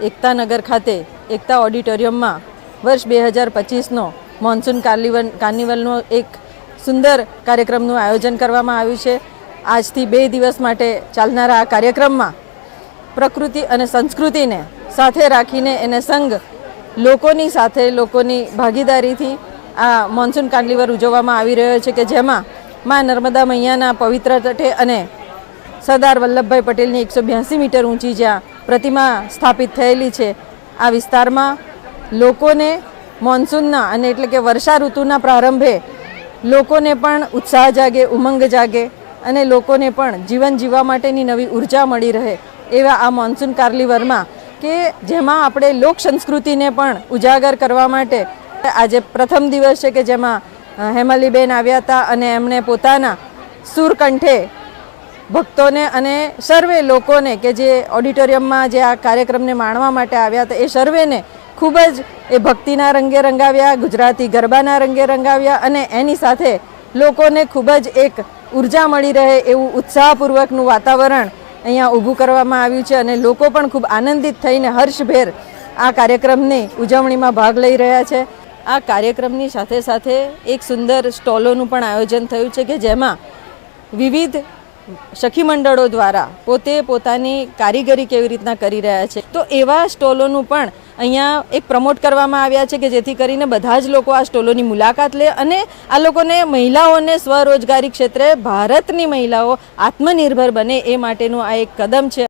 એકતાનગર ખાતે એકતા ઓડિટોરિયમમાં વર્ષ બે હજાર પચીસનો મોન્સૂન કાર્નિવલ કાર્નિવલનો એક સુંદર કાર્યક્રમનું આયોજન કરવામાં આવ્યું છે. આજથી બે દિવસ માટે ચાલનારા આ કાર્યક્રમમાં પ્રકૃતિ અને સંસ્કૃતિને સાથે રાખીને એને સંગ લોકોની સાથે લોકોની ભાગીદારીથી આ મોન્સૂન કાર્નિવલ ઉજવવામાં આવી રહ્યો છે કે જેમાં મા નર્મદા મૈયાના પવિત્ર તટે અને સરદાર વલ્લભભાઈ પટેલની એકસો બ્યાસી મીટર ઊંચી જ્યાં પ્રતિમા સ્થાપિત થયેલી છે. આ વિસ્તારમાં લોકોને મોન્સૂનના અને એટલે કે વર્ષા ઋતુના પ્રારંભે લોકોને પણ ઉત્સાહ જાગે, ઉમંગ જાગે અને લોકોને પણ જીવન જીવવા માટેની નવી ઊર્જા મળી રહે એવા આ મોન્સૂન કાર્લિવરમાં કે જેમાં આપણે લોક સંસ્કૃતિને પણ ઉજાગર કરવા માટે આજે પ્રથમ દિવસ છે કે જેમાં હેમાલીબેન આવ્યા હતા અને એમણે પોતાના સુરકંઠે ભક્તોને અને સર્વે લોકોને કે જે ઓડિટોરિયમમાં જે આ કાર્યક્રમને માણવા માટે આવ્યા હતા, એ સર્વેને ખૂબ જ એ ભક્તિના રંગે રંગાવ્યા, ગુજરાતી ગરબાના રંગે રંગાવ્યા અને એની સાથે લોકોને ખૂબ જ એક ઊર્જા મળી રહે એવું ઉત્સાહપૂર્વકનું વાતાવરણ અહીંયા ઊભું કરવામાં આવ્યું છે અને લોકો પણ ખૂબ આનંદિત થઈને હર્ષભેર આ કાર્યક્રમની ઉજવણીમાં ભાગ લઈ રહ્યા છે. આ કાર્યક્રમની સાથે સાથે એક સુંદર સ્ટોલોનું પણ આયોજન થયું છે કે જેમાં વિવિધ સખી મંડળો દ્વારા પોતે પોતાની કારીગરી કેવી રીતના કરી રહ્યા છે? તો એવા સ્ટોલોનું પણ અહીંયા એક પ્રમોટ કરવામાં આવ્યા છે કે જેથી કરીને બધા જ લોકો આ સ્ટોલોની મુલાકાત લે અને આ લોકોને મહિલાઓને સ્વરોજગારી ક્ષેત્રે ભારતની મહિલાઓ આત્મનિર્ભર બને એ માટેનું આ એક કદમ છે.